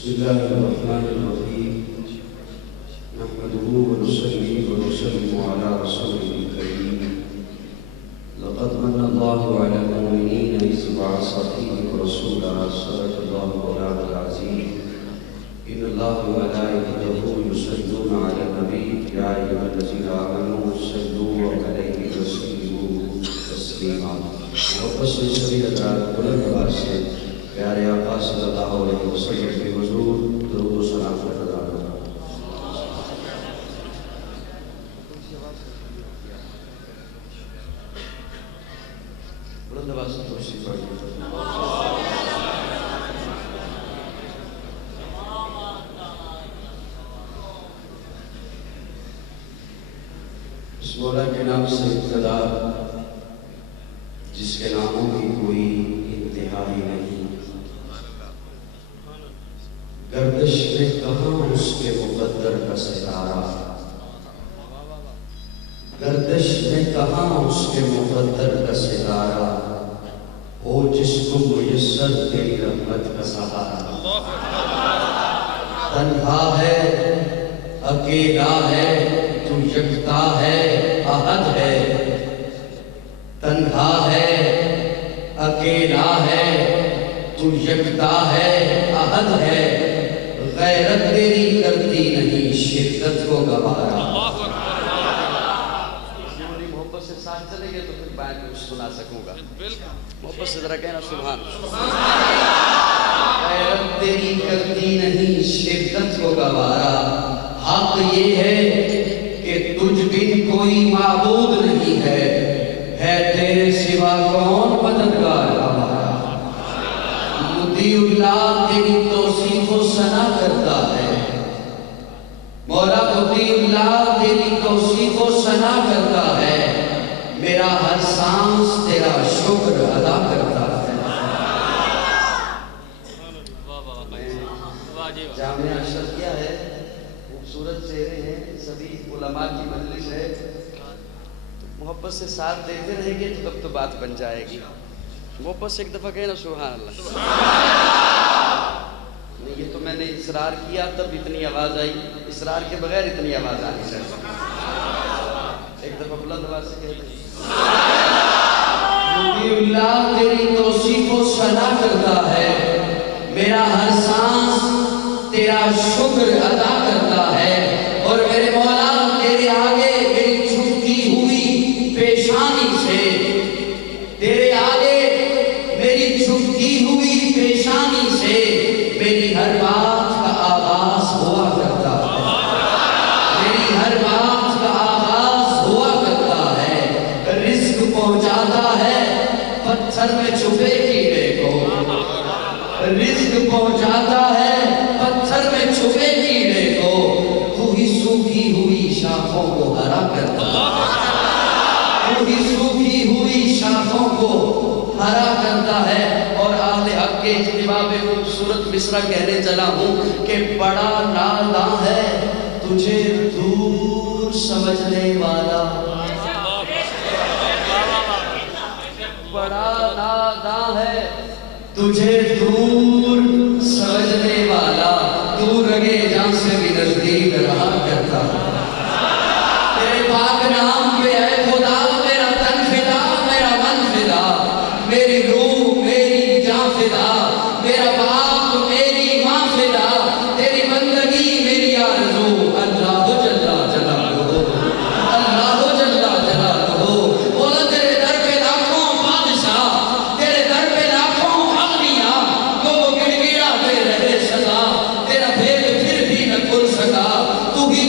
بسم الله الرحمن الرحيم نحمده ونصلي ونسلم على رسوله الكريم لقد من الله على المؤمنين إذ بعث فيهم رسولا صدق الله مولانا العظيم إن الله وملائكته يصلون على النبي يا أيها الذين آمنوا صلوا عليه وسلموا تسليما واپس سبھی حضرات بلند آواز سے پیارے آقا صلی اللہ علیہ وسلم کے حضور درود و سلام کا ادا کرنا. بلند آواز سے توصیف پڑھیے. اس مولا کے نام سے ابتدا جس کے ناموں کی کوئی انتہا ہی نہیں. گردش میں کہاں اس کے مقدر کا ستارہ, گردش میں کہاں اس کے مقدر کا ستارہ, ہو جس کو میسر تیری رحمت کا سہارا. تنہا ہے اکیلا ہے تو یکتا ہے احد ہے, تنہا ہے اکیلا ہے تو یکتا ہے احد ہے, غیرت تیری کرتی نہیں شدت کو گوارا. محبت سے ساتھ چلے گئے تو پھر بیان میں سنا سکوں گا. محبت سے ذرا کہنا سبحان. غیرت تیری کرتی نہیں شدت کو گوارا, حق یہ ہے کہ تجھ بن کوئی معبود نہیں ہے تیرے سوا کون مددگار ہمارا. مطیع اللہ تیری توصیف و ثنا کرتا ہے, مولا مطیع اللہ تیری توصیف و ثنا کرتا ہے, میرا ہر سانس تیرا شکر ادا کرتا ہے. جامعہ اشرف کیا ہے, خوبصورت چہرے ہیں, سبھی علماء کی مجلس ہے. محبت سے ساتھ دیتے رہیں گے تو تب تو بات بن جائے گی. محبت سے ایک دفعہ کہنا سبحان اللہ. نہیں یہ تو میں نے اصرار کیا تب اتنی آواز آئی, اصرار کے بغیر اتنی آواز آنی چاہیے. ایک دفعہ بلند آواز سے کہتے ہیں. مطیع اللہ تیری توصیف و ثنا کرتا ہے, میرا ہر سانس تیرا شکر ادا کرتا ہے, اور میرے مولا تیرے آگے میری جھکتی ہوئی پیشانی سے, تیرے آگے میری جھکتی ہوئی پیشانی سے میری ہر بات کا آغاز ہوا کرتا ہے, میری ہر بات کا آغاز ہوا کرتا ہے. رزق پہنچاتا ہے پتھر میں چھپے کیڑے کو, رزق پہنچاتا ہے پتھر میں چھپے کیڑے کو, تو ہی سوکھی ہوئی شاخوں کو ہرا کرتا ہے, تو ہی سوکھی ہوئی شاخوں کو ہرا کرتا ہے. اور اہل حق کے اجتماع میں خوبصورت مصرع کہنے چلا ہوں کہ بڑا ناداں ہے تجھے دور سمجھنے والا, بڑا ناداں ہے تجھے دور سمجھنے والا, تو رگے جان سے بھی نزدیک رہا کرتا. تیرے پاک نام پہ اے خدا میرا تن فدا, میرا من فدا, میری روح میری جان فدا, میرا باپ میری ماں فدا, تیری بندگی میری آرزو. اللہ جل جلالہ, اللہ جل جلالہ. بولا تیرے در پہ لاکھوں بادشاہ, تیرے در پہ لاکھوں اغنیاء, وہ گڑ گڑاتے رہے سزا, تیرا بھید پھر بھی نہ کھل سکا. تو ہی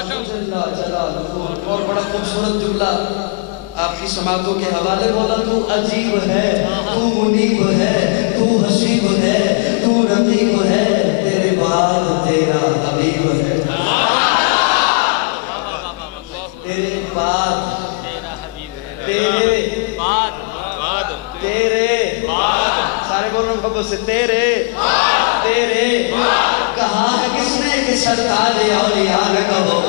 اور بڑا خوبصورت جملہ آپ کی سماعتوں کے حوالے بولا، تو عجیب ہے، تو منیب ہے، تو حسیب ہے، تو رقیب ہے، تیرے بعد تیرا حبیب ہے، تیرے بعد تیرے بعد تیرے بعد، سارے بول رہے ہیں محبت سے، تیرے تیرے کہا ہے کس نے کہ سردار اولیاء نہ کہو،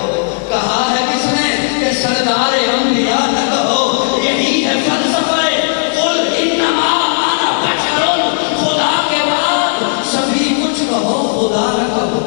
کہا ہے کس نے کہ سردار انبیاء نہ کہو، یہی ہے فلسفہ قل انما انا بشر، خدا کے بعد سبھی کچھ کہو، خدا نہ کہو۔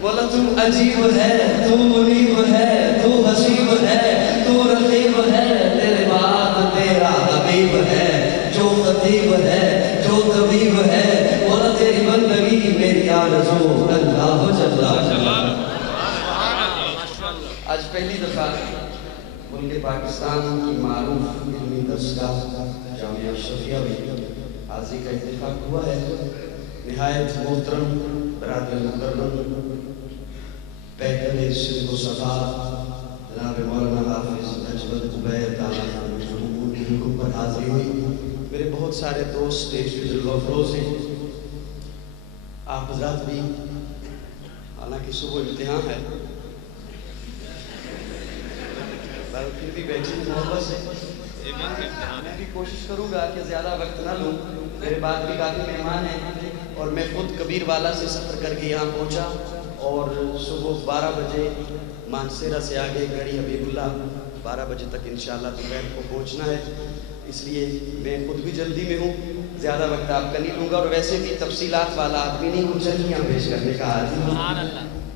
بولا تو عجیب ہے، تو منیب ہے، تو حسیب ہے، تو رقیب ہے، تیرے بعد تیرا حبیب ہے، جو خطیب ہے، جو طبیب ہے، بولا تیری بندگی میری آرزو اللہ جل جلالہ۔ آج پہلی دفعہ ملک پاکستان کی معروف علمی درسگاہ جامعہ اشرفیہ میں حاضری کا اتفاق ہوا ہے۔ نہایت محترم برادر مکرم پہلے صدق و صفا جناب مولانا حافظ نجمت عبید تعالیٰ کی حکم پر حاضری ہوئی۔ میرے بہت سارے دوست اسٹیج پہ جلوہ افروز ہیں، آپ حضرات بھی، حالانکہ صبح امتحان ہے پھر بھی بیٹھے محبت سے، میں بھی کوشش کروں گا کہ زیادہ وقت نہ لوں، میرے بعد بھی کافی مہمان ہیں، اور میں خود کبیر والا سے سفر کر کے یہاں پہنچا، اور صبح 12 بجے مانسیرہ سے آگے گڑی حبیب اللہ 12 بجے تک انشاءاللہ دوپہر کو پہنچنا ہے، اس لیے میں خود بھی جلدی میں ہوں، زیادہ وقت آپ کا نہیں لوں گا، اور ویسے بھی تفصیلات والا آدمی نہیں ہوں، چلیاں پیش کرنے کا عادی ہوں۔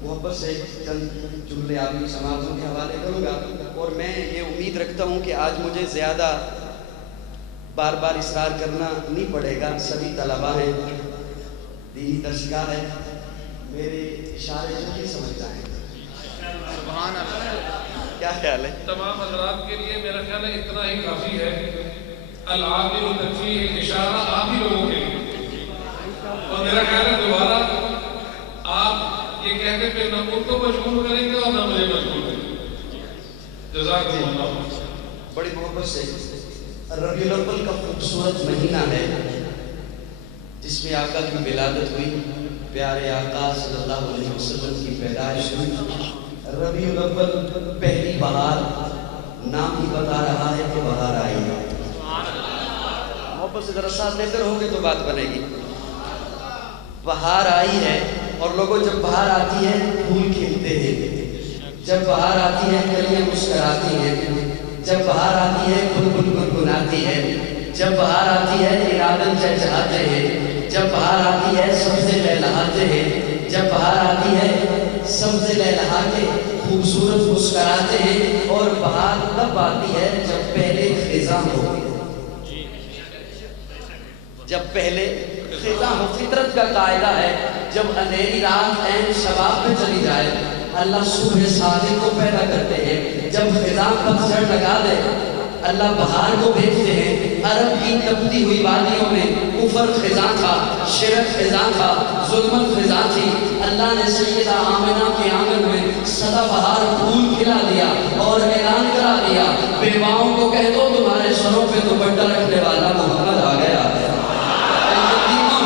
محبت سے چند جملے آپ کی سماعتوں کے حوالے کروں گا، اور میں یہ امید رکھتا ہوں کہ آج مجھے زیادہ بار بار اصرار کرنا نہیں پڑے گا، سبھی طلباء ہیں، دینی درسگاہ ہے، میرے اشارے جلدی سمجھ جائیں۔ سبحان اللہ، کیا خیال ہے؟ تمام حضرات کے لیے میرا خیال ہے اتنا ہی کافی ہے، العامل تکفی ایک اشارہ آپ ہی لوگوں کے لیے، اور میرا خیال ہے دوبارہ آپ یہ کہتے پہ نہ ان کو مجبور کریں گے اور نہ مجھے مجبور کریں گے۔ جزاکم اللہ۔ بڑی محبت سے ربیع الاول کا خوبصورت مہینہ ہے جس میں آقا کی ولادت ہوئی، پیارے آقا صلی اللہ علیہ وسلم کی پیدائش ہوئی۔ ربیع الاول پہلی بہار، نام ہی بتا رہا ہے کہ بہار آئی ہے۔ محبت سے ذرا ساتھ لے کر ہوگے تو بات بنے گی۔ بہار آئی ہے، اور لوگوں جب بہار آتی ہے پھول کھلتے ہیں، جب بہار آتی ہے کلیاں مسکراتی ہیں، جب بہار آتی ہے بلبل گنگناتی ہے، جب بہار آتی ہے ارادن چہچہاتے ہیں، جب بہار آتی ہے سبزے لہلہاتے ہیں، جب بہار آتی ہے سبزے لہلہا کے خوبصورت مسکراتے ہیں، اور بہار تب آتی ہے جب پہلے خزاں ہو، جب پہلے خزاں ہو۔ فطرت کا قاعدہ ہے جب اندھیری رات عین شباب پہ چلی جائے اللہ صبح صادق کو پیدا کرتے ہیں، جب خزاں پتجھڑ لگا دے اللہ بہار کو بھیجتے ہیں۔ عرب کی تپتی ہوئی وادیوں میں کفر خزاں تھا، شرک خزاں تھا، ظلمت خزاں تھی، اللہ نے سیدہ آمنہ کے آنگن میں سدا بہار پھول کھلا دیا اور اعلان کرا دیا، بیواؤں کو کہہ دو تمہارے سروں پہ دوپٹہ رکھنے والا محمد آ گیا ہے،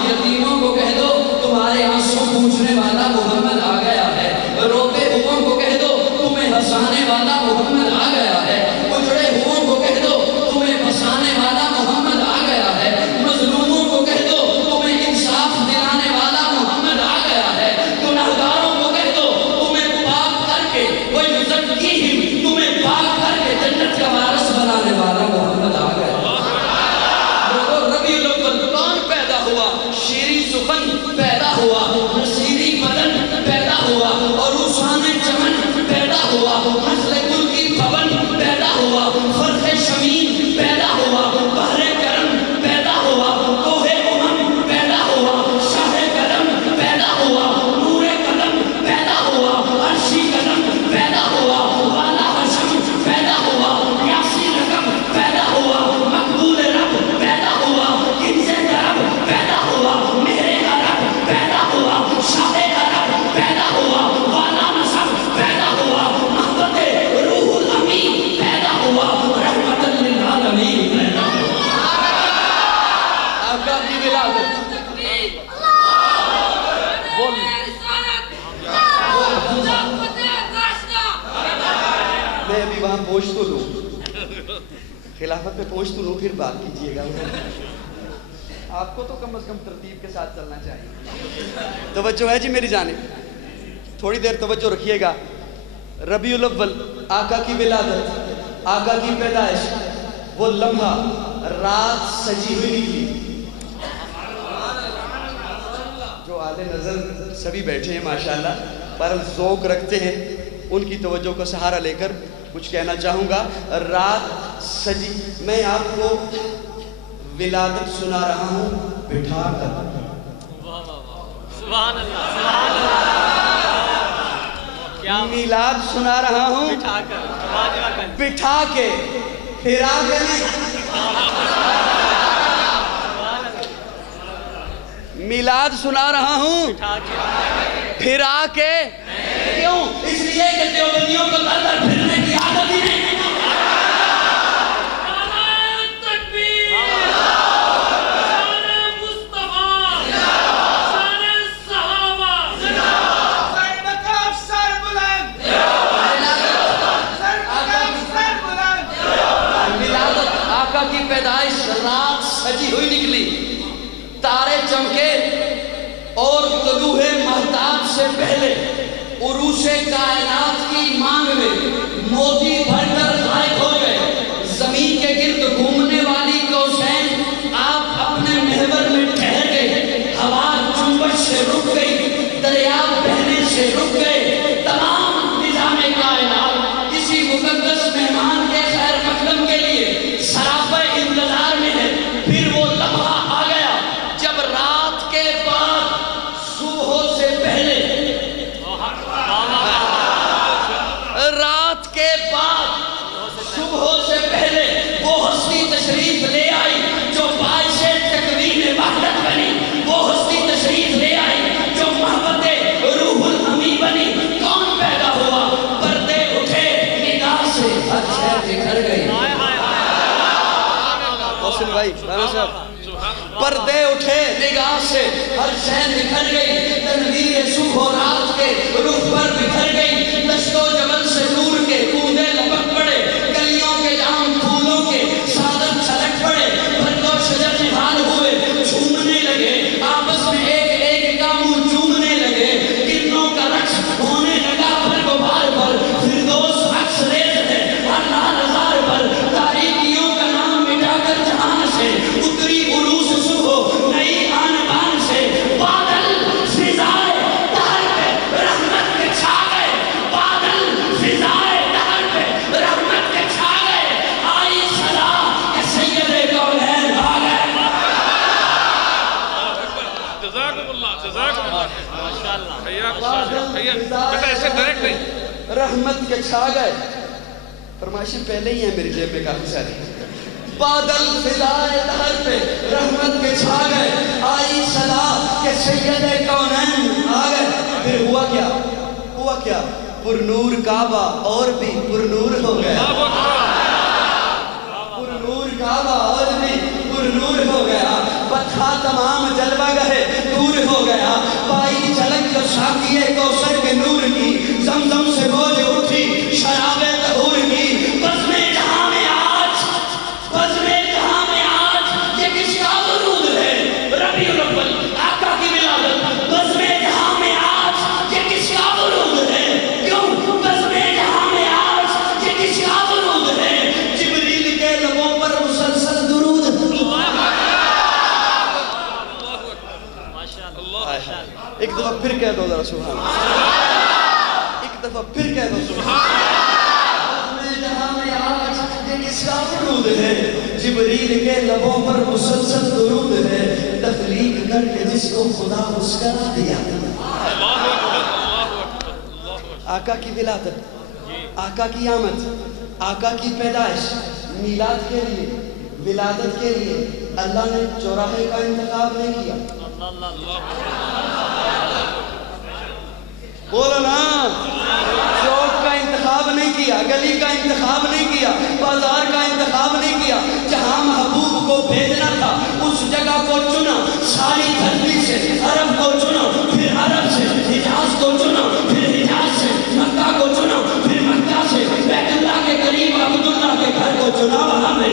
یتیموں کو کہہ دو تمہارے آنسو پوچھنے والا محمد آ گیا ہے، روتے ہووں کو کہہ دو تمہیں ہنسانے والا محمد آ گیا ہے، اجڑے ہووں کو کہہ دو تمہیں بسانے والا محمد آ گیا ہے، مظلوموں کو کہہ دو تمہیں انصاف دلانے والا محمد آ گیا ہے، گناہگاروں کو کہہ دو تمہیں پاک کر کے وَيُزَكِّيهِمْ تمہیں پاک کر کے جنت کا وارث بنانے والا محمد آ گیا ہے۔ خلافت پہ پہنچ تو لوں پھر بات کیجیے گا. آپ کو تو کم از کم ترتیب کے ساتھ چلنا چاہیے. توجہ ہے جی میری جانب, تھوڑی دیر توجہ رکھیے گا. ربیع الاول, آقا کی ولادت, آقا کی پیدائش, وہ لمحہ رات سجی ہوئی نکلی. جو اعلی نظر سبھی بیٹھے ہیں ماشاءاللہ, پر ذوق رکھتے ہیں, ان کی توجہ کا سہارا لے کر کچھ کہنا چاہوں گا. رات سجی, میں آپ کو ولادت سنا رہا ہوں بٹھا کر. سبحان اللہ, سبحان اللہ. میلاد سنا رہا ہوں بٹھا کر, بٹھا کے, پھرا کے نہیں. میلاد سنا رہا ہوں پھرا کے. کیوں؟ اس لیے کہ دیوبندیوں کو در در پھرنے کی عادت ہی نہیں. کی پیدائش رات سجی ہوئی نکلی, تارے چمکے اور طلوع مہتاب سے پہلے عروش کائنات کی مانگ میں موتی بھر کر غائب ہو گئے. زمین کے گرد گھومنے والی کوسین آپ اپنے محور میں ٹھہر گئے. ہوا جنبش سے رک گئی, دریا بہنے سے رک گئے. تمام نظام کائنات کسی مقدس مہمان کے خیر مقدم کے لیے سراپے انتظار میں ہے. پھر وہ لمحہ آ گیا جب رات کے بعد صبح سے پہلے, رات کے بعد صبح سے پہلے وہ ہستی تشریف لے آئی جو باعث تکوین وحدت بنی. وہ ہستی تشریف لے آئی جو محبت روح الامی بنی. کون پیدا ہوا؟ پردے اٹھے نگاہ سے ہر شے بکھر گئی. محسن بھائی, رانا صاحب, پردے اٹھے نگاہ سے ہر شے بکھر گئی. تنویر صبح و رات کے رخ پر بکھر گئی. دشت و جبل سے نور کے کوندے لپک پڑے. گلیوں کے جام پھولوں کے صادق چھلک پڑے. برگ و شجر نہال ہوئے, جھومنے لگے, آپس میں ایک ایک کا منہ چومنے لگے. کرنوں کا رقص ہونے لگا برگ و بہار پر. فردوس عکس ریز ہے ہر لال ہزار پر. تاریکیوں کا نام مٹا کر جہان سے اتری عروس صبح نئی آن بان سے. بادل فضائے دہر پہ رحمت کے چھا گئے. بادل فضائے دہر پہ رحمت کے چھا گئے. آئی صدا کہ سید کونین آ گئے. جزاکم اللہ, جزاکم اللہ. ماشاءاللہ, بیٹا ایسے ڈائریکٹ نہیں. رحمت کے چھا گئے. فرمائشیں پہلے ہی ہیں میری جیب میں کافی ساری. بادل فضائے دہر پہ رحمت کے چھا گئے. آئی صدا کہ سید کونین آ گئے. پھر ہوا کیا؟ ہوا کیا؟ پر نور کعبہ اور بھی پر نور ہو گیا. پر نور کعبہ اور بھی پر نور ہو گیا. بتھا تمام جلوہ گہے دور ہو گیا. پائی جھلک جو ساقیے کوثر کے نور کی. زمزم سے موج اٹھی شراب طہور کی. بزم جہاں میں آج, بزم جہاں میں آج یہ کس کا ورود ہے؟ ربیع الاول, آقا کی ولادت. بزم جہاں میں آج یہ کس کا ورود ہے؟ کیوں؟ بزم جہاں میں آج یہ کس کا ورود ہے؟ جبریل کے لبوں پر مسلسل درود. ایک دفعہ پھر کہہ دو ذرا سبحان اللہ. ایک دفعہ پھر کہہ دو سبحان اللہ. جہاں میں آج یہ کس کا ورود ہے؟ جبریل کے لبوں پر مسلسل درود ہے. تخلیق کر کے جس کو خدا مسکرا دیا. آقا کی ولادت, آقا کی آمد, آقا کی پیدائش, میلاد کے لیے, ولادت کے لیے اللہ نے چوراہے کا انتخاب نہیں کیا. بولو نا, چوک کا انتخاب نہیں کیا, گلی کا انتخاب نہیں کیا, بازار کا انتخاب نہیں کیا. جہاں محبوب کو بھیجنا تھا اس جگہ کو چنا. ساری دھرتی سے عرب کو چنا, پھر عرب سے حجاز کو چنا, پھر حجاز سے مکہ کو چنا, پھر مکہ سے بیت اللہ کے قریب عبداللہ کے گھر کو چنا. وہاں میں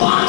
5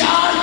4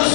10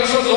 109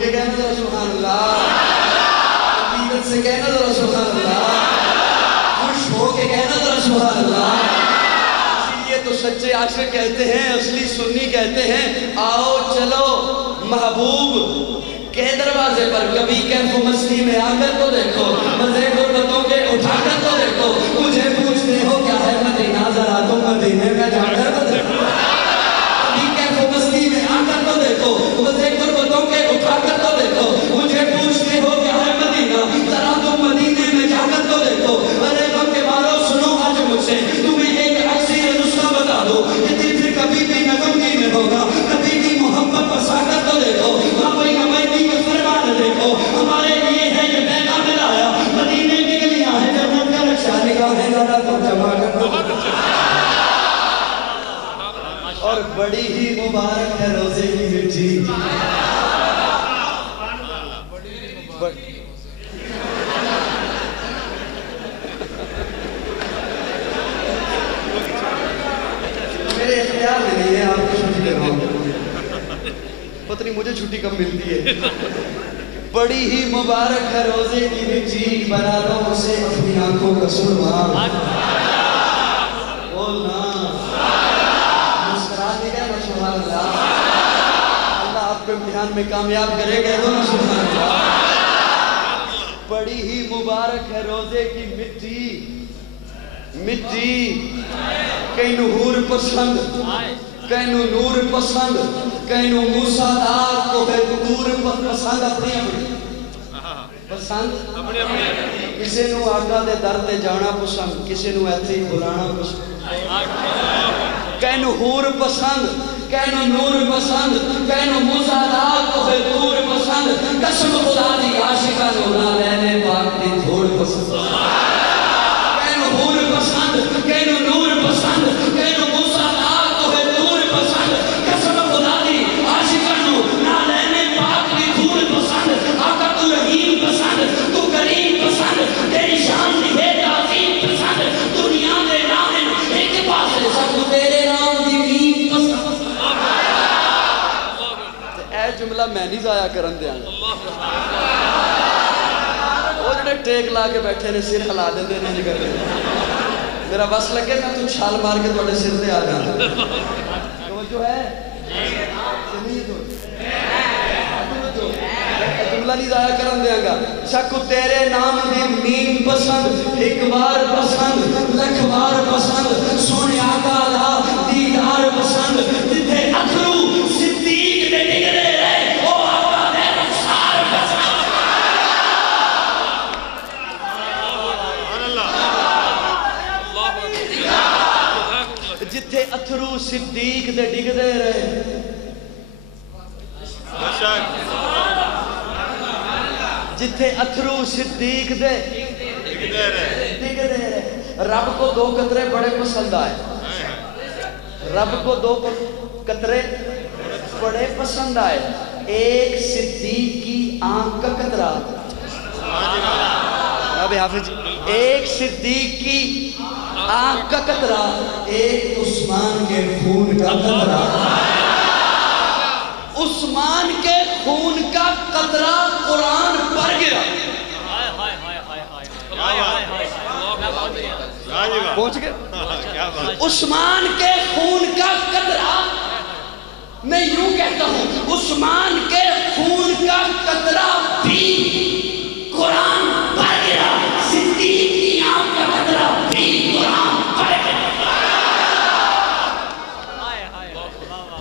کے کہنا ذرا سبحان اللہ، عقیدت سے کہنا ذرا سبحان اللہ، خوش ہو کے کہنا ذرا سبحان اللہ۔ اسی لیے تو سچے عاشق کہتے ہیں، اصلی سنی کہتے ہیں، آؤ چلو محبوب کے دروازے پر، کبھی کیف و مستی میں آ کر تو دیکھو، مزے غربتوں کے اٹھا کر تو دیکھو، مجھے پوچھتے ہو کیا ہے مدینہ، ذرا تو مدینے میں جا کر تو دیکھو، کبھی کیف و مستی میں آ کر تو دیکھو، مزے غربتوں کے اٹھا کر تو دیکھو، مجھے پوچھتے ہو کیا ہے مدینہ، ذرا تو مدینے میں جا کر تو دیکھو۔ ارے غم کے مارو سنو آج مجھ سے، تمہیں ایک عکسی نسخہ بتا دو، کہ دل پھر کبھی بھی نہ غمگین میں ہوگا، کبھی بھی محبت بسا کر تو دیکھو، بابئی غمائتی کا فرمان دیکھو، ہمارے لیے ہے یہ پیغام لایا، مدینے کی گلیاں ہیں جنت کا نقشہ نگاہ ہے ذرا تو جمع کر دو۔ اور بڑی ہی مبارک ہے روزے کی مٹی، میرے اختیار میں نہیں ہے، آپ کو چھٹی کر رہا ہوں، پتہ نہیں مجھے چھٹی کب ملتی ہے۔ بڑی ہی مبارک ہے روزے کی مٹی، بنا دو اسے اپنی آنکھوں کا سرما، بولنا مسکرا دے گا نا سبحان اللہ، اللہ آپ کو امتحان میں کامیاب کرے گا نا سبحان اللہ۔ بڑی ہی مبارک ہے روزے کی مٹی، مٹی کینو حور پسند، کینو نور پسند، کینو موسیٰ دار کو ہے دور پسند، اپنی اپنی پسند، کسی نو آقا دے در تے جانا پسند، کسی نو ایتھے ہی بلانا پسند، کینو حور پسند، کینو نور پسند، کینو موسیٰ دار کو ہے دور پسند، قسم خدا دی عاشقہ نو نہ لینے پاک دی دھوڑ پسند، کینو حور پسند، کینو نور پسند، کینو موسیٰ دار کو ہے دور پسند، قسم خدا دی عاشقہ نو نہ لینے پاک دی دھوڑ پسند، آقا تو رحیم پسند، تو کریم پسند، تیری شان دی ہے تعظیم پسند، دنیا دے راہن ایک پاسے سب تیرے نام دی میم پسند۔ اے جملہ میں نہیں ضائع کرن دیا وہ جڑے ٹیک لا کے بیٹھے نے سر ہلا دیں نہیں نہیں کرتے، میرا بس لگے میں تو چھال مار کے توڑے سر دے آ جانا، توجہ ہے سنیے تو جملہ نہیں ضائع کرن دیا گا، شک تیرے نام دی میم پسند، ایک بار پسند، لکھ بار پسند، سونے آقا دا دیدار پسند، جتھے اتھرو صدیق دے نگرے رہے او آقا دے رخسار پسند، جتھے اتھرو صدیق دے ڈگدے رہے، جتھے اتھرو صدیق دے ڈگدے رہے، رب کو دو قطرے بڑے پسند آئے، رب کو دو قطرے بڑے پسند آئے، ایک صدیق کی آنکھ کا قطرہ، اب حافظ ایک صدیق کی آنکھ کا قطرہ، ایک عثمان کے خون کا قطرہ، عثمان کے خون کا قطرہ قرآن پر گرا، پہنچ گئے، عثمان کے خون کا قطرہ، میں یوں کہتا ہوں عثمان کے خون کا قطرہ بھی قرآن پر گرا، صدیق کی آنکھ کا قطرہ بھی قرآن پر گرا۔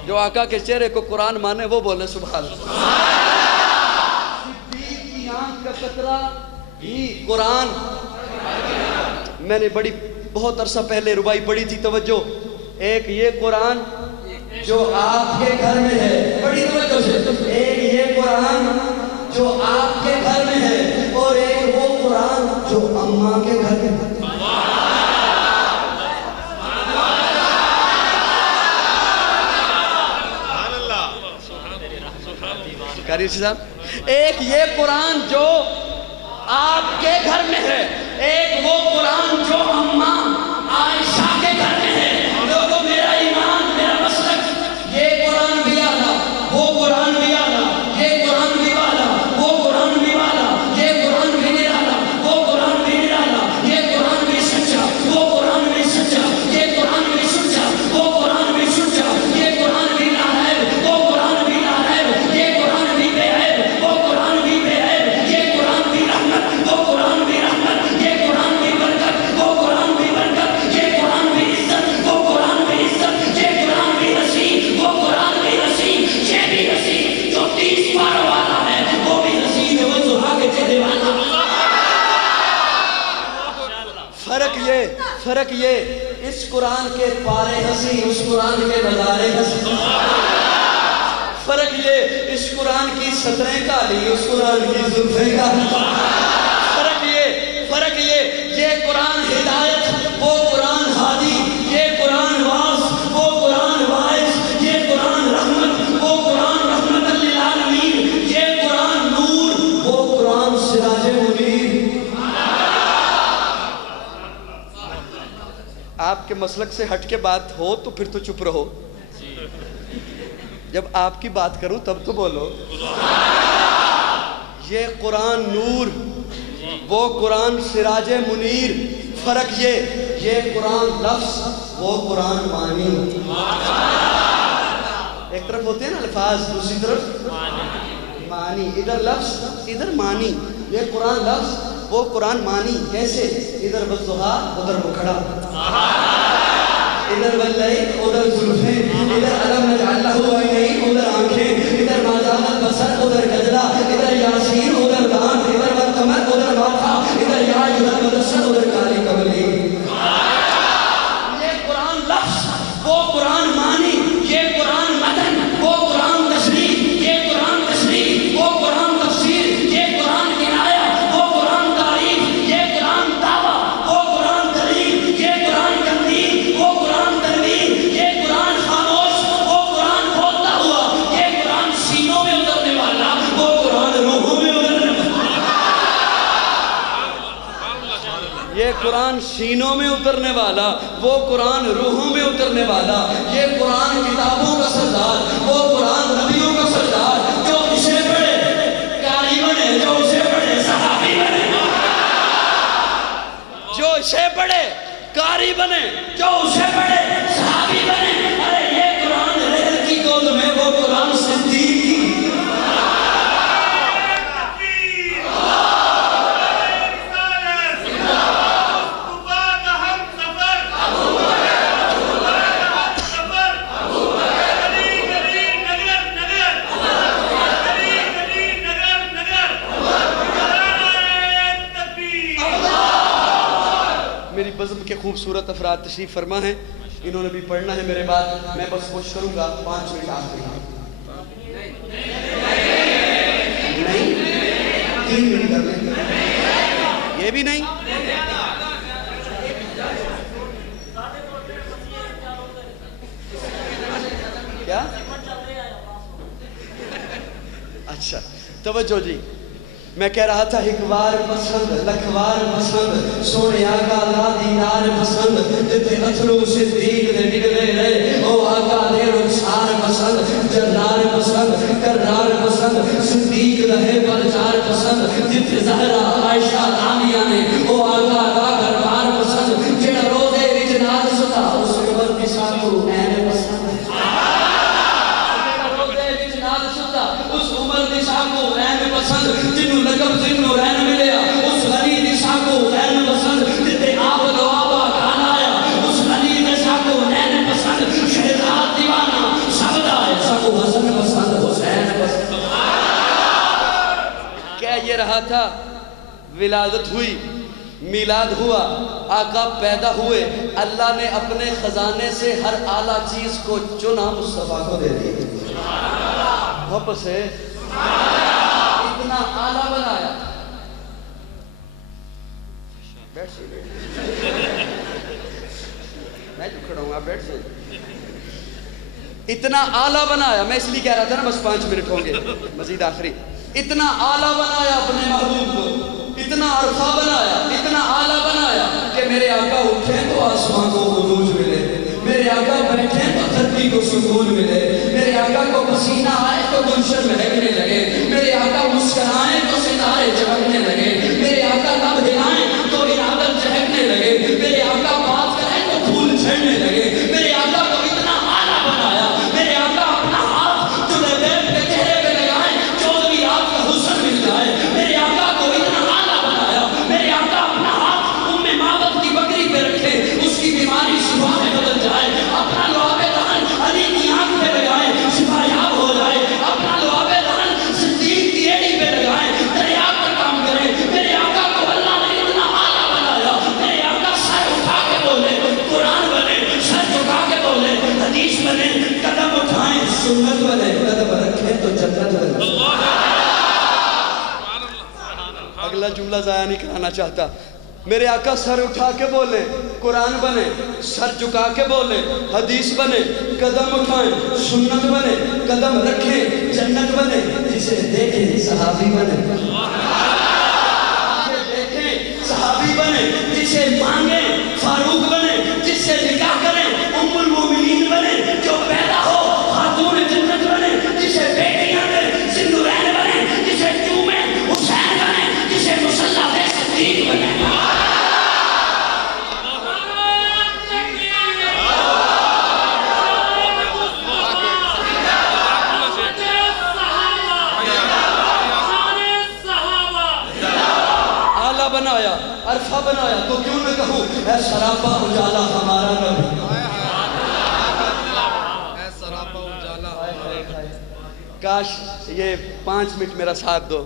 جو آقا کے چہرے کو قرآن مانے وہ بولے سبحان اللہ، صدیق کی آنکھ کا قطرہ بھی قرآن۔ میں نے بہت عرصہ پہلے ربائی پڑھی تھی، توجہ، ایک یہ قرآن جو آپ کے گھر میں ہے، بڑی توجہ سے، ایک یہ قرآن جو آپ کے گھر میں ہے، اور ایک وہ قرآن جو اماں کے گھر میں ہے۔ قاری صاحب، ایک یہ قرآن جو آپ کے گھر میں ہے، ایک وہ قرآن جو اماں عائشہ کے گھر میں ہے۔ لوگوں میرا ایمان، میرا مسلک، یہ قرآن بھی آنا، وہ قرآن بھی آنا، یہ قرآن بھی آنا، فرق یہ اس قرآن کے پارے ہنسی اس قرآن کے نظارے ہنسی، فرق یہ اس قرآن کی سطریں کالی اس قرآن کی زلفیں کالی، فرق یہ قرآن ہدایت وہ قرآن ہادی، یہ قرآن واعظ وہ قرآن واعظ، یہ قرآن رحمت وہ قرآن رحمت للعالمین، یہ قرآن نور وہ قرآن سراج منیر۔ آپ کے مسلک سے ہٹ کے بات ہو تو پھر تو چپ رہو، جب آپ کی بات کروں تب تو بولو۔ یہ قرآن نور وہ قرآن سراج منیر، فرق یہ قرآن لفظ وہ قرآن معنی۔ ایک طرف ہوتے ہیں نا الفاظ، دوسری طرف معنی، ادھر لفظ ادھر معنی، یہ قرآن لفظ وہ قرآن معنی۔ کیسے؟ ادھر والضحیٰ ادھر مکھڑا، ادھر واللیل ادھر زلفیں، ادھر علم نجعل لہ عینین ادھر آنکھیں، ادھر ما زاغ البصر ادھر گجلا، ادھر یاسین ادھر دانت، ادھر والقمر ادھر ماتھا، ادھر یا ایھا المدثر ادھر کالی کملی۔ یہ قرآن لفظ وہ قرآن معنی، یہ قرآن متن وہ قرآن تشریح، یہ قرآن تشریح وہ قرآن تفسیر، یہ قرآن کنایہ وہ قرآن تعریف، یہ قرآن دعویٰ وہ قرآن دلیل، یہ قرآن تنویر وہ قرآن تنویر، یہ قرآن خاموش وہ قرآن بولتا ہوا، یہ قرآن سینوں میں اترنے والا وہ قرآن روحوں میں اترنے والا۔ یہ قرآن سینوں میں اترنے والا وہ قرآن روحوں میں اترنے والا، یہ قرآن کتابوں کا سردار وہ قرآن نبیوں کا سردار، جو اسے پڑھے قاری بنے، جو اسے پڑھے صحابی بنے، جو اسے پڑھے قاری بنے، جو اسے پڑھے صحابی بنے۔ ارے یہ قرآن ریل کی گود میں وہ قرآن صدیق کی۔ میری بزم کے خوبصورت افراد تشریف فرما ہیں، انہوں نے بھی پڑھنا ہے میرے بعد، میں بس کوشش کروں گا 5 منٹ آخری۔ نہیں 3 منٹ کر لیں، یہ بھی نہیں۔ کیا؟ اچھا توجہ جی، میں کہہ رہا تھا ایک بار پسند لکھوار پسند سونے آقا دا دیدار پسند، جتے اتھرو صدیق دے نکلے رہے او آقا دے رخسار پسند، جرار پسند کرار پسند صدیق رہے پرچار پسند، جتے زہرا عائشہ عالیہ نے او آقا دا گھربار پسند، جڑا روزے وچ ناز ستا اس عمر دی ساکو این پسند، جڑا روزے وچ ناز ستا اس عمر دی ساکو این پسند، جنوں لقب ذنو رین ملیا اس غنی دی ساکو این پسند، جتے آپ لوابا کان آیا اس غنی دی ساکو این پسند، شہزاد دیوانہ سبدا ہے ساکو حسن پسند حسین پسند۔ کہہ یہ رہا تھا ولادت ہوئی، میلاد ہوا، آقا پیدا ہوئے، اللہ نے اپنے خزانے سے ہر اعلیٰ چیز کو چنا مصطفیٰ کو دے دی۔ واپس ہے اتنا اعلیٰ بنایا، بیٹھ سے میں جو کھڑا ہوں آپ بیٹھ سے، اتنا اعلیٰ بنایا، میں اس لیے کہہ رہا تھا نا بس 5 منٹ ہوں گے مزید آخری، اتنا اعلیٰ بنایا اپنے محبوب کو، اتنا عرفہ بنایا، اتنا اعلیٰ بنایا کہ میرے آقا اٹھیں تو آسمان کو عروج ملے، میرے آقا بیٹھیں تو دھرتی کو سکون ملے، میرے آقا کو پسینہ آئے تو گلشن مہکنے لگے، میرے آقا مسکرائیں تو ستارے چمکنے لگے، میرے آقا لب ہلائیں تو ارادت چہکنے لگے، میرے آقا بات کریں تو پھول جھڑنے لگے، میرے آقا کو اتنا اعلیٰ بنایا، میرے آقا اپنا ہاتھ جلیبیب کے چہرے پہ لگائیں 14ویں رات کا حسن مل جائے، میرے آقا کو اتنا اعلیٰ بنایا، میرے آقا اپنا ہاتھ ام معبد کی بکری پہ رکھے اس کی بیماری شفا میں بدل جائے، اپنا لعاب دہن علی کی آنکھ پہ لگائے شفا یاب ہو جائے، اپنا لعاب دہن جملہ ضائع نہیں کرانا چاہتا. میرے آقا سر اٹھا کے بولے قرآن بنے, سر جھکا کے بولے حدیث بنے, قدم اٹھائیں سنت بنے, قدم رکھیں جنت بنے, جسے دیکھیں صحابی بنے, جسے دیکھیں صحابی بنے, جسے مانگیں فاروق بنے, جس سے نکاح کریں ام المومنین بنے, جو پیدا ہو خاتون جنت بنے, جسے بیٹیاں دیں سندورین بنے, جسے چومیں حسین بنے, جسے مصلی دے صدیق بنے. بنایا عرفہ بنایا تو کیوں نہ کہوں اے سراپا اجالا ہمارا نبی, اے سراپا اجالا. کاش یہ 5 منٹ میرا ساتھ دو.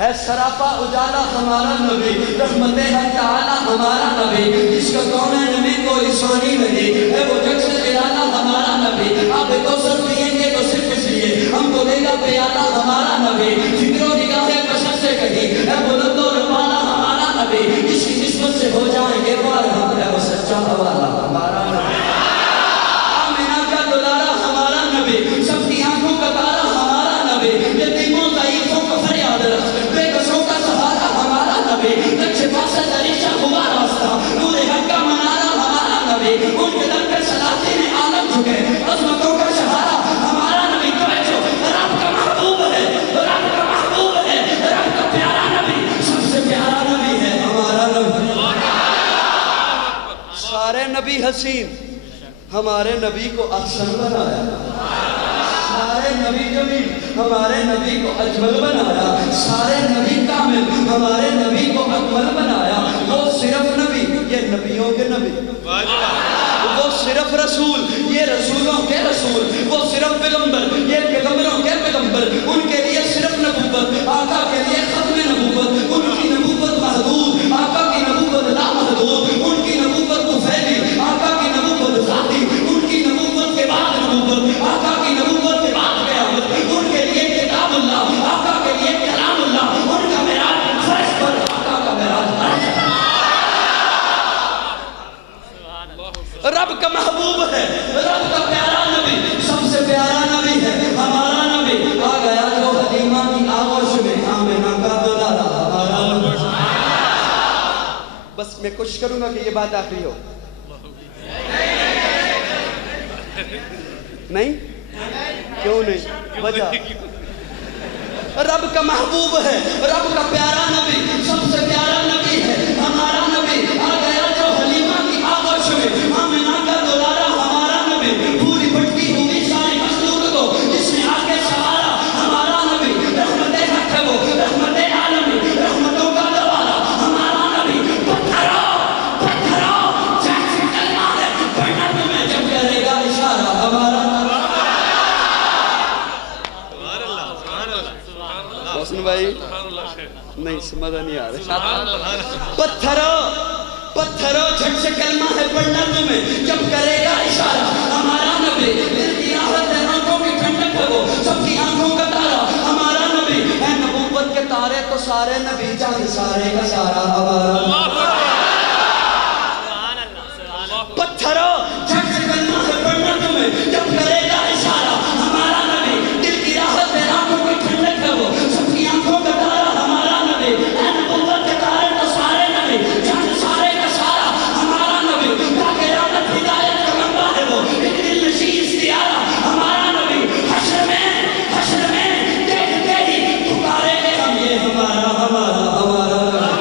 اے سراپا اجالا ہمارا نبی, رحمت تعالی ہمارا نبی, جس کا کونین میں کوئی ثانی نہیں, اے وہ جگ سے نرالا ہمارا نبی. آپ کو سر پئیں گے تو صرف اس لیے ہم کو دے گا پیالہ ہمارا نبی. فکر و نگاہ بشر سے کہیں اے بلند و ربالا ہمارا نبی, جس کی نسبت سے ہو جائیں گے پار ہم, اے وہ سچا حوالہ ہمارا نبی. آمینہ کا دلارہ ہمارا نبی, سب کی آنکھوں کا تارہ ہمارا نبی, یتیموں ضعیفوں کا فریاد رکھ, بے کسوں کا سہارا ہمارا نبی. نقش پاسے دریچہ ہوا راستہ, نور حق کا منارہ ہمارا نبی. ان کے در پہ سلاطین عالم جھکے, عظمتوں کا شہارہ ہمارا نبی. توجہ, رب کا محبوب ہے, رب کا محبوب ہے, رب کا پیارا نبی, سب سے پیارا نبی ہے ہمارا نبی. سارے نبی حسین, ہمارے نبی کو احسن بنایا. سارے نبی جمیل, ہمارے نبی کو اجمل بنایا. سارے نبی کامل, ہمارے نبی کو اکمل بنایا. وہ صرف نبی, یہ نبیوں کے نبی. وہ صرف رسول, یہ رسولوں کے رسول. وہ صرف پیغمبر, یہ پیغمبروں کے پیغمبر. ان کے لیے صرف نبوت, آقا کے لیے ختم نبوت. ان کی نبوت محدود, آقا کی نبوت لامحدود. ان کی نبوت مفیدی, آقا کی نبوت ذاتی. ان کی نبوت کے بعد نبوت, آقا کی نبوت کے بعد قیامت. ان کے لیے کتاب اللہ, آقا کے لیے کلام اللہ. ان کا معراج فرش پر, آقا کا معراج عرش پر. رب کا محبوب ہے, رب کا پیارا نبی, سب سے پیارا نبی ہے ہمارا نبی. آ گیا جو حلیمہ کی آغوش میں, آمینہ کا دلارہ ہمارا نبی. بس میں کوشش کروں گا کہ یہ بات آخری ہو. نہیں کیوں نہیں, وجہ رب کا محبوب ہے, رب کا پیارا نبی, سب سے پیارا نبی ہے ہمارا نبی. آ گیا جو حلیمہ کی آغوش میں, آمینہ کا دلارہ ہمارا نبی. پوری بھٹکی ہوئی ساری مخلوق کو جس نے آگے سوارا ہمارا نبی. رحمت حق ہے وہ, رحمت عالمی, رحمتوں کا دوارہ ہمارا نبی. پتھروں جیسے کلمہ ہے پڑھنا تمہیں جب کرے گا اشارہ ہمارا نبی. حسن بھائی نہیں سمجھ نہیں آ رہا. پتھروں جھٹ سے کلمہ ہے پڑھنا تمہیں جب کرے گا اشارہ ہمارا نبی. دل کی راحت ہے, آنکھوں کی ٹھنڈک ہے وہ, سب کی آنکھوں کا تارا ہمارا نبی. اے نبوت کے تارے تو سارے نبی, چاند سارے کا سارا ہمارا نبی. پتھروں جھٹ سے کلمہ ہے پڑھنا تمہیں جب کرے گا اشارہ ہمارا نبی. دل کی راحت ہے, آنکھوں کی ٹھنڈک ہے وہ, سب کی آنکھوں کا تارا ہمارا نبی. اے نبوت کے تارے تو سارے نبی, چاند سارے کا سارا ہمارا نبی. تا قیامت ہدایت کا منبع ہے وہ, ایک دل نشیں استعارہ ہمارا نبی. حشر میں دیکھتے ہی پکارے گے ہم, یہ ہمارا ہمارا ہمارا نبی.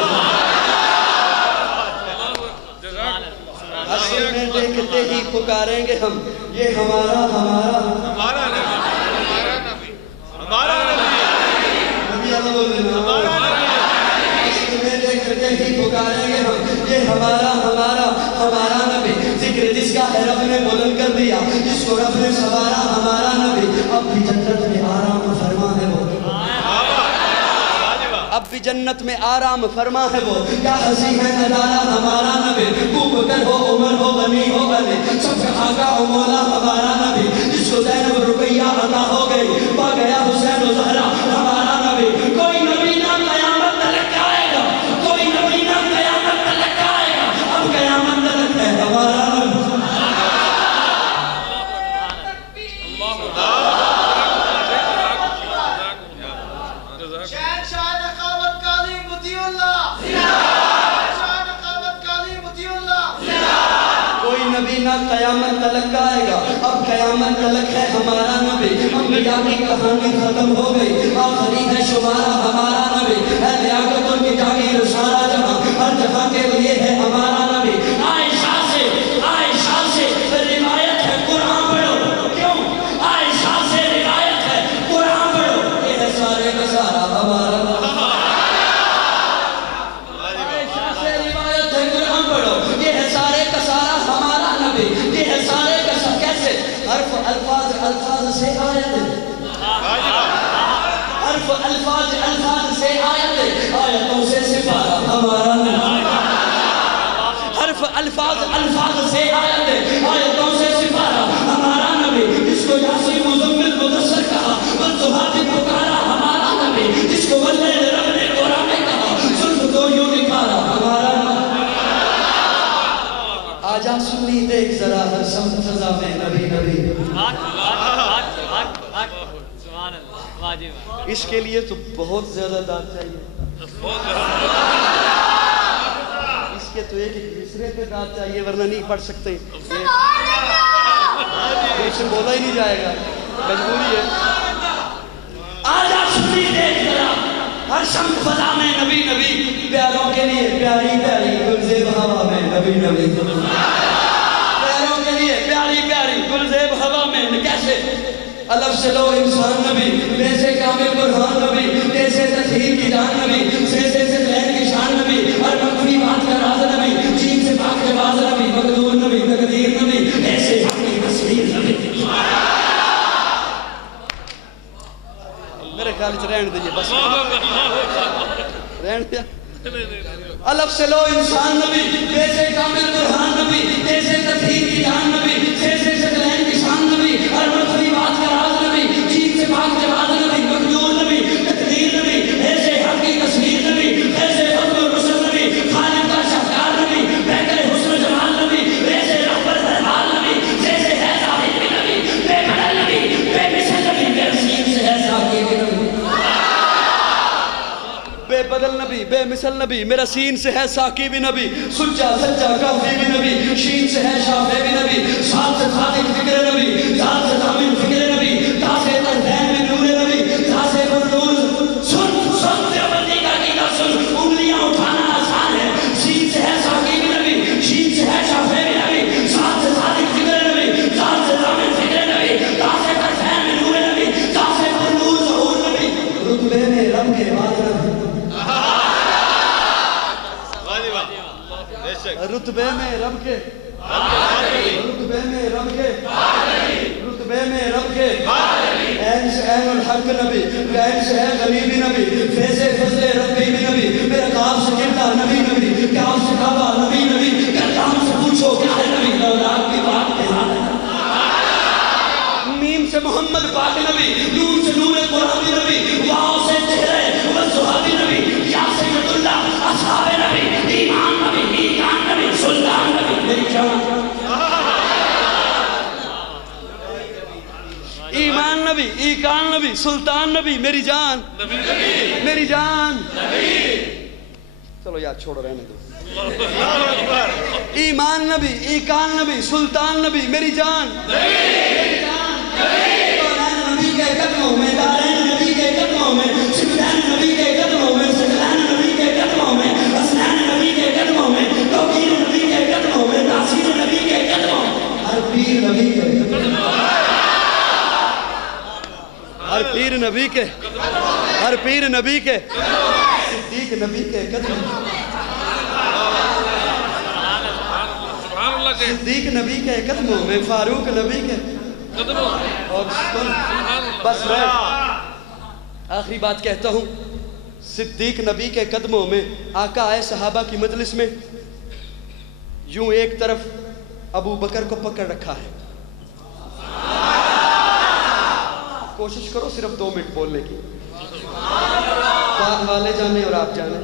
حشر میں دیکھتے ہی پکاریں گے ہم, یہ ہمارا ہمارا ہمارا نبی. ہمارا نبی, نبی اللہ بولنا ہمارا نبی. حشر میں دیکھتے ہی پکاریں گے ہم, یہ ہمارا ہمارا ہمارا نبی. ذکر جس کا ہے رب نے بلند کر دیا, جس کو رب نے سوارا ہمارا نبی. اب بھی جنت میں آرام فرما ہے وہ, اب بھی جنت میں آرام فرما ہے وہ. کیا حسین ہے نظارہ ہمارا نبی. بکر ہو, عمر ہو, غنی ہو, علی, سب کا آقا و مولا ہمارا نبی. جس کو زینب رقیہ عطا ہو گئی, پا گیا حسین و زہرا ہمارا قیامت تلک ہے ہمارا نبی انبیاء کی کہانی ختم ہو گئی آخری ہے شمارہ ہمارا نبی ہے لیاقت ان کی جاگیر سارا جہاں ہر جگہ کے لیے ہے ہمارا نبی عائشہ سے روایت ہے قرآن پڑھو کیوں عائشہ سے روایت ہے قرآن پڑھو یہ ہے سارے کا سارا ہمارا نبی عائشہ سے روایت ہے قرآن پڑھو یہ ہے سارے کا سارا ہمارا نبی یہ ہے سارے کا سارا کیسے حرف الفاظ سے آیت حرف الفاظ سے آیت آیتوں سے سپارہ ہمارا نبی حرف الفاظ سے آیت آیتوں سے سپارہ ہمارا نبی جس کو یاسین مزمل مدثر کہا والضحیٰ بھی پکارا ہمارا نبی جس کو واللیل رب نے قرآن میں کہا زلف کو یوں نکھارا ہمارا نبی آجا سنی دیکھ ذرا ہر سمت فضا میں نبی نبی اس کے لیے تو بہت زیادہ داد چاہیے اس کے تو ایک دوسرے پہ داد چاہیے ورنہ نہیں پڑھ سکتے اسے بولا ہی نہیں جائے گا مجبوری ہے آجا سنی دیکھ ذرا ہر سمت فضا میں نبی نبی پیاروں کے لیے پیاری پیاری گلزیب ہوا میں نبی نبی پیاروں کے لیے پیاری پیاری گلزیب ہوا میں کیسے الف سے لو انسان نبی بے سے کامل برہان نبی دے سے تطہیر کی جان نبی سے ذہن کی شان نبی اور مخفی بات کا راز نبی جین سے پاک جواز نبی مقدور نبی تقدیر نبی ایسے حقی تصویر نبی میرے خیال سے رہن دیئے بس رہن دیا الف سے لو انسان نبی بے سے کامل برہان نبی دے سے تطہیر کی جان نبی سے ذہن کی شان نبی اور مخفی بات کا راز نبی جین سے پاک جواز نبی مقدور نبی تقدیر نبی ایسے حقی تصویر نبی ایسے فضل الرسل نبی خالق کا شہکار نبی بہتر حسن جمال نبی ایسے رحمت دربار نبی جیسے ہے ظاہر بھی نبی بے بدل نبی بے مثل نبی بے رسیم سے ہے ساقی بھی نبی بے بدل نبی بے مثل نبی میرا سین سے ہے ساقی بھی نبی سچا سچا کافی بھی نبی شین سے ہے شافع بھی نبی ساتھ سے صادق فکر نبی ذات سے ضامن فکر نبی تا سے تردین میں نور نبی تا سے بردور سن دیوبندی کا عقیدہ سن انگلیاں اٹھانا آسان ہے سین سے ہے ساقی بھی نبی شین سے ہے شافع بھی نبی ساتھ سے صادق فکر نبی ذات سے ضامن فکر نبی تا سے تردین میں نور نبی تا سے بردور ظہور نبی رتبے میں رب کے بعد نبی رتبے میں رب کے رتبے میں رب کے رتبے میں رب کے عین سے عین الحق نبی غین سے ہے غنی بھی نبی فیض فضل ربی بھی نبی میرا کعب سے قبلہ نبی نبی کعب سے کعبہ نبی نبی کعب سے پوچھو کیا ہے نبی لولاک کی بات کے حال ہے میم سے محمد پاک نبی نور سے نور قرآن نبی واؤ سے چہرے والضحیٰ نبی یا سید اللہ اصحاب نبی ایمان نبی ایمان نبی سلطان نبی میری جان ایمان نبی ایمان نبی سلطان نبی میری جان میری جان چلو یاد چھوڑو رہنے دو ایمان نبی ایمان نبی سلطان نبی میری جان نبی کے قدموں میں دارین نبی کے قدموں میں شبدان نبی کے قدموں میں سجلان نبی کے قدموں میں حسنان نبی کے قدموں میں توقیر نبی کے قدموں میں ناصیر نبی کے قدموں ہر پیر نبی کے ہر پیر نبی کے ہر پیر نبی کے صدیق نبی کے قدموں صدیق نبی کے قدموں میں فاروق نبی کے اور بس میں آخری بات کہتا ہوں صدیق نبی کے قدموں میں آقا آئے صحابہ کی مجلس میں یوں ایک طرف ابو بکر کو پکڑ رکھا ہے کوشش کرو صرف 2 منٹ بولنے کی بعد والے جانے اور آپ جانے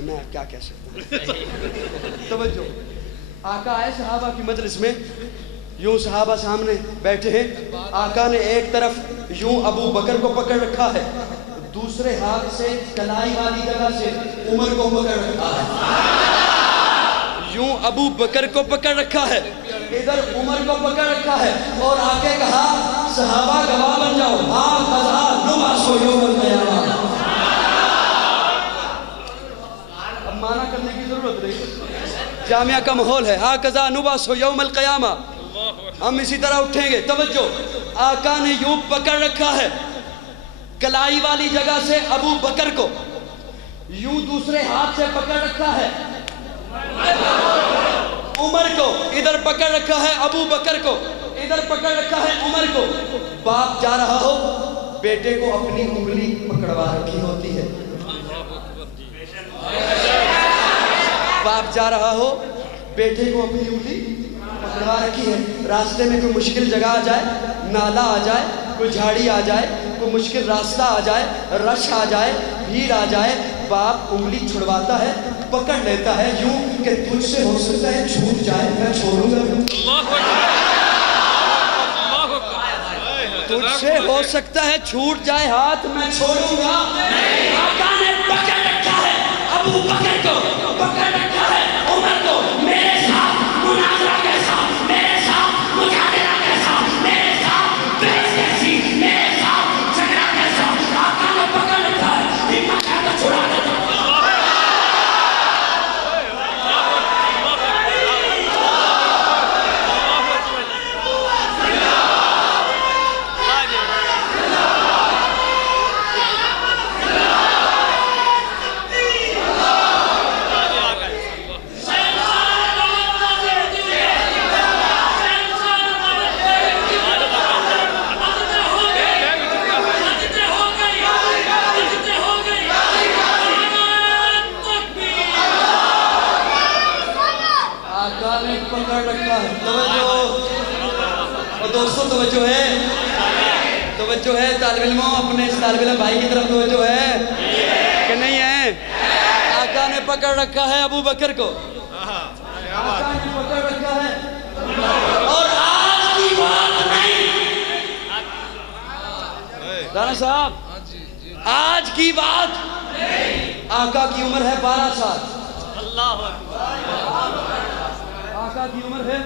میں کیا کہہ سکتا ہوں توجہ آقا آئے صحابہ کی مجلس میں یوں صحابہ سامنے بیٹھے ہیں آقا نے ایک طرف یوں ابو بکر کو پکڑ رکھا ہے دوسرے ہاتھ سے کلائی والی جگہ سے عمر کو پکڑ رکھا ہے یوں ابو بکر کو پکڑ رکھا ہے ادھر عمر کو پکڑ رکھا ہے اور آگے کہا صحابہ گواہ بن جاؤ قضا نبعث یوم القیامہ. اب معنی کرنے کی ضرورت نہیں، جامعہ کا ماحول ہے. قضا نبعث یوم القیامہ. ہم اسی طرح اٹھیں گے. توجہ، آقا نے یوں پکڑ رکھا ہے کلائی والی جگہ سے ابو بکر کو، یوں دوسرے ہاتھ سے پکڑ رکھا ہے عمر کو، ادھر پکڑ رکھا ہے ابو بکر کو، ادھر پکڑ رکھا ہے عمر کو. باپ جا رہا ہو بیٹے کو اپنی انگلی پکڑوا رکھی ہوتی ہے. باپ جا رہا ہو بیٹے کو اپنی انگلی پکڑوا رکھی ہے. راستے میں کوئی مشکل جگہ آ جائے، نالا آ جائے، کوئی جھاڑی آ جائے، کوئی مشکل راستہ آ جائے، رش آ جائے، بھیڑ آ جائے، باپ انگلی چھڑواتا ہے، پکڑ لیتا ہے یوں کہ تجھ سے ہو سکتا ہے چھوٹ جائے، میں چھوڑوں گا. تجھ سے ہو سکتا ہے چھوٹ جائے ہاتھ، میں چھوڑوں گا. آقا نے پکڑ رکھا ہے ابو بکر کو، پکڑ رکھا ہے عمر کو. میرے ساتھ مناظرہ کیسا، میرے ساتھ مجادلہ کیسا، میرے ساتھ بحث کیسی، میرے ساتھ جھگڑا کیسا. آقا نے پکڑ رکھا ہے، ہمت ہے تو چھڑا دیتا. توجہ ہے طالب علموں، اپنے اس طالب علم بھائی کی طرف توجہ ہے کہ نہیں ہے؟ آقا نے پکڑ رکھا ہے ابو بکر کو، آقا نے پکڑ رکھا ہے. اور آج کی بات نہیں رانا صاحب، آج کی بات، آقا کی عمر ہے 12 سال. آقا کی عمر ہے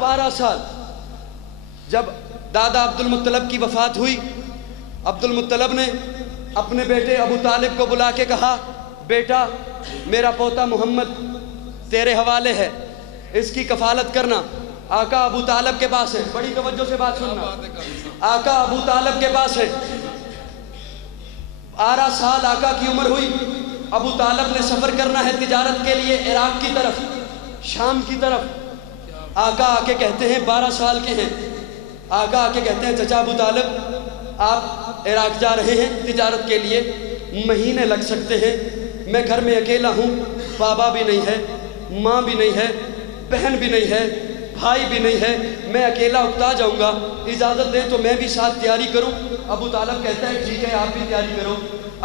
12 سال. جب دادا عبد المطلب کی وفات ہوئی، عبد المطلب نے اپنے بیٹے ابو طالب کو بلا کے کہا بیٹا میرا پوتا محمد تیرے حوالے ہے، اس کی کفالت کرنا. آقا ابو طالب کے پاس ہے، بڑی توجہ سے بات سننا، آقا ابو طالب کے پاس ہے. 12 سال آقا کی عمر ہوئی. ابو طالب نے سفر کرنا ہے تجارت کے لیے عراق کی طرف، شام کی طرف. آقا آ کے کہتے ہیں 12 سال کے ہیں، آقا آ کے کہتے ہیں چچا ابو طالب آپ عراق جا رہے ہیں تجارت کے لیے، مہینے لگ سکتے ہیں، میں گھر میں اکیلا ہوں، بابا بھی نہیں ہے، ماں بھی نہیں ہے، بہن بھی نہیں ہے، بھائی بھی نہیں ہے، میں اکیلا اکتا جاؤں گا، اجازت دیں تو میں بھی ساتھ تیاری کروں. ابو طالب کہتا ہے ٹھیک ہے آپ بھی تیاری کرو.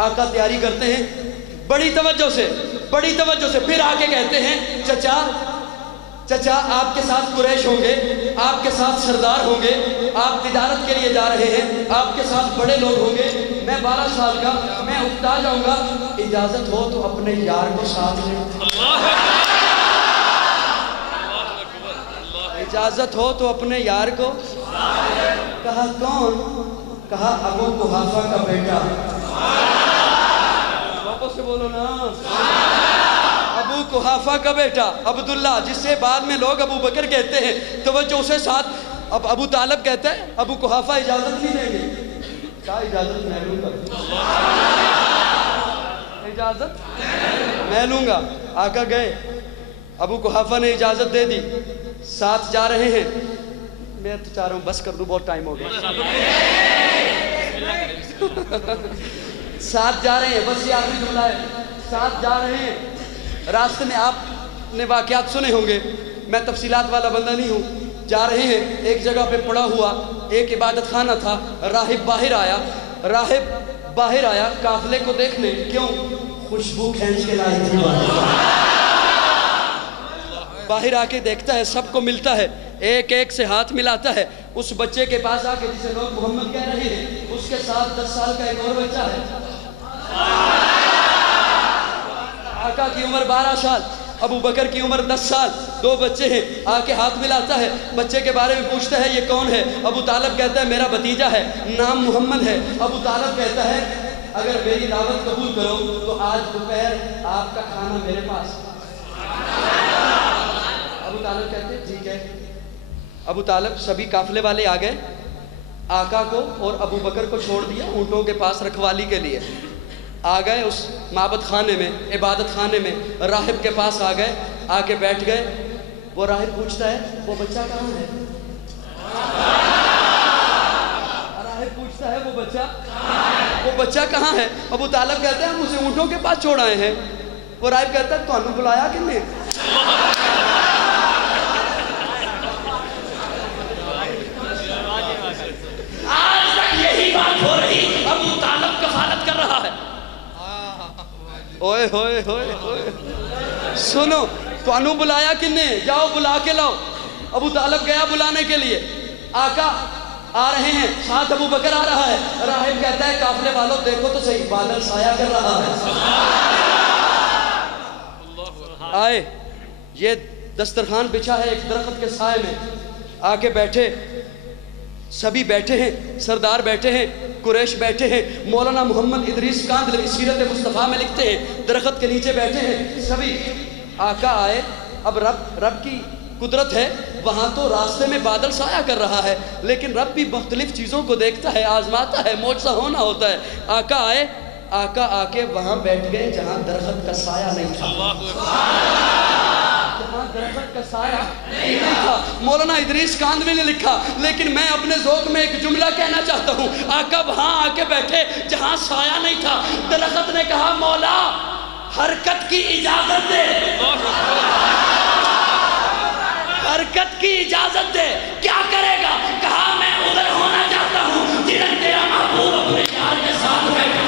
آقا تیاری کرتے ہیں بڑی توجہ سے، بڑی توجہ سے. پھر آ کے کہتے ہیں چچا آپ کے ساتھ قریش ہوں گے، آپ کے ساتھ سردار ہوں گے، آپ تجارت کے لیے جا رہے ہیں، آپ کے ساتھ بڑے لوگ ہوں گے، میں 12 سال کا، میں اکتا جاؤں گا، اجازت ہو تو اپنے یار کو ساتھ لیں. اجازت ہو تو اپنے یار کو. کہا کون؟ کہا ابو قحافہ کا بیٹا. واپس سے بولو نا. ابو قحافہ کا بیٹا عبداللہ، جس سے بعد میں لوگ ابو بکر کہتے ہیں. توجہ اسے ساتھ. اب ابو طالب کہتا ہے ابو قحافہ اجازت نہیں دیں گے. کہا اجازت میں لوں گا، اجازت میں لوں گا. آقا گئے، ابو قحافہ نے اجازت دے دی، ساتھ جا رہے ہیں. میں تو چاہ رہا ہوں بس کر دوں، بہت ٹائم ہو گیا. ساتھ جا رہے ہیں، بس یہ آخری جملہ ہے، ساتھ جا رہے ہیں. راستے میں آپ نے واقعات سنے ہوں گے، میں تفصیلات والا بندہ نہیں ہوں. جا رہے ہیں، ایک جگہ پہ پڑا ہوا ایک عبادت خانہ تھا. راہب باہر آیا قافلے کو دیکھنے. کیوں؟ خوشبو کھینچ کے لائی تھی. باہر آ کے دیکھتا ہے سب کو ملتا ہے، ایک ایک سے ہاتھ ملاتا ہے. اس بچے کے پاس آ کے جسے لوگ محمد کہہ رہے ہیں، اس کے ساتھ 10 سال کا ایک اور بچہ ہے. آقا کی عمر 12 سال. ابو بکر کی عمر 10 سال، 2 بچے ہیں، آ کے ہاتھ ملاتا ہے، بچے کے بارے میں پوچھتا ہے یہ کون ہے؟ ابو طالب کہتا ہے میرا بھتیجا ہے، نام محمد ہے۔ ابو طالب کہتا ہے اگر میری دعوت قبول کرو تو آج دوپہر آپ کا کھانا میرے پاس۔ ابو طالب کہتے ہیں ٹھیک ہے۔ ابو طالب سبھی قافلے والے آ گئے، آقا کو اور ابو بکر کو چھوڑ دیا اونٹوں کے پاس رکھوالی کے لیے، آ گئے اس معبد خانے میں، عبادت خانے میں، راہب کے پاس آ گئے، آ کے بیٹھ گئے۔ وہ راہب پوچھتا ہے وہ بچہ کہاں ہے؟ راہب پوچھتا ہے وہ بچہ کہاں ہے؟ ابو طالب کہتے ہیں ہم اسے اونٹوں کے پاس چھوڑ آئے ہیں۔ وہ راہب کہتا ہے تانوں بلایا کن نے؟ آج تک یہی بات ہو رہی، ابو طالب کفالت کر رہا ہے۔ اوئے ہوئے ہوئے ہوئے، سنو تانوں بلایا کن نے؟ جاؤ بلا کے لاؤ۔ ابو طالب گیا بلانے کے لیے، آقا آ رہے ہیں، ساتھ ابو بکر آ رہا ہے۔ راہب کہتا ہے قافلے والوں دیکھو تو صحیح، بادل سایہ کر رہا ہے۔ آئے، یہ دسترخوان بچھا ہے ایک درخت کے سائے میں، آ کے بیٹھے، سبھی بیٹھے ہیں، سردار بیٹھے ہیں، قریش بیٹھے ہیں۔ مولانا محمد ادریس کاندھلوی سیرت مصطفیٰ میں لکھتے ہیں درخت کے نیچے بیٹھے ہیں سبھی۔ آقا آئے، اب رب کی قدرت ہے، وہاں تو راستے میں بادل سایہ کر رہا ہے، لیکن رب بھی مختلف چیزوں کو دیکھتا ہے، آزماتا ہے، معجزہ ہونا ہوتا ہے۔ آقا آئے، آقا آ کے وہاں بیٹھ گئے جہاں درخت کا سایہ نہیں تھا، جہاں درخت کا سایہ نہیں تھا۔ مولانا ادریس کاندھلوی نے لکھا، لیکن میں اپنے ذوق میں ایک جملہ کہنا چاہتا ہوں۔ آقا وہاں آ کے بیٹھے جہاں سایہ نہیں تھا، درخت نے کہا مولا حرکت کی اجازت دے، حرکت کی اجازت دے۔ کیا کرے گا؟ کہا میں ادھر ہونا چاہتا ہوں جدھر تیرا محبوب اپنے یار کے ساتھ بیٹھا۔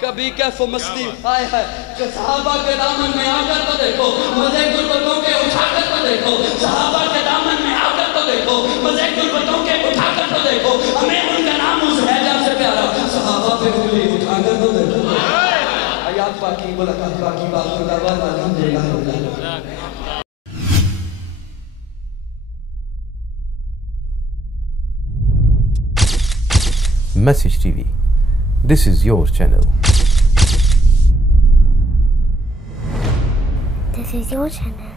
کبھی کیف و مستی آئے ہے کہ صحابہ کے دامن میں آ کر تو دیکھو، مزے غربتوں کے اٹھا کر تو دیکھو، صحابہ کے دامن میں آ کر تو دیکھو، مزے غربتوں کے اٹھا کر تو دیکھو، ہمیں ان کا نام اس حیدر سے پیارا، صحابہ پہ انگلی اٹھا کر تو دیکھو۔ آیات پاکی، ملاقات پاکی، باقی دعوان الحمدللہ رب العالمین۔ Message TV. This is your channel. This is your channel.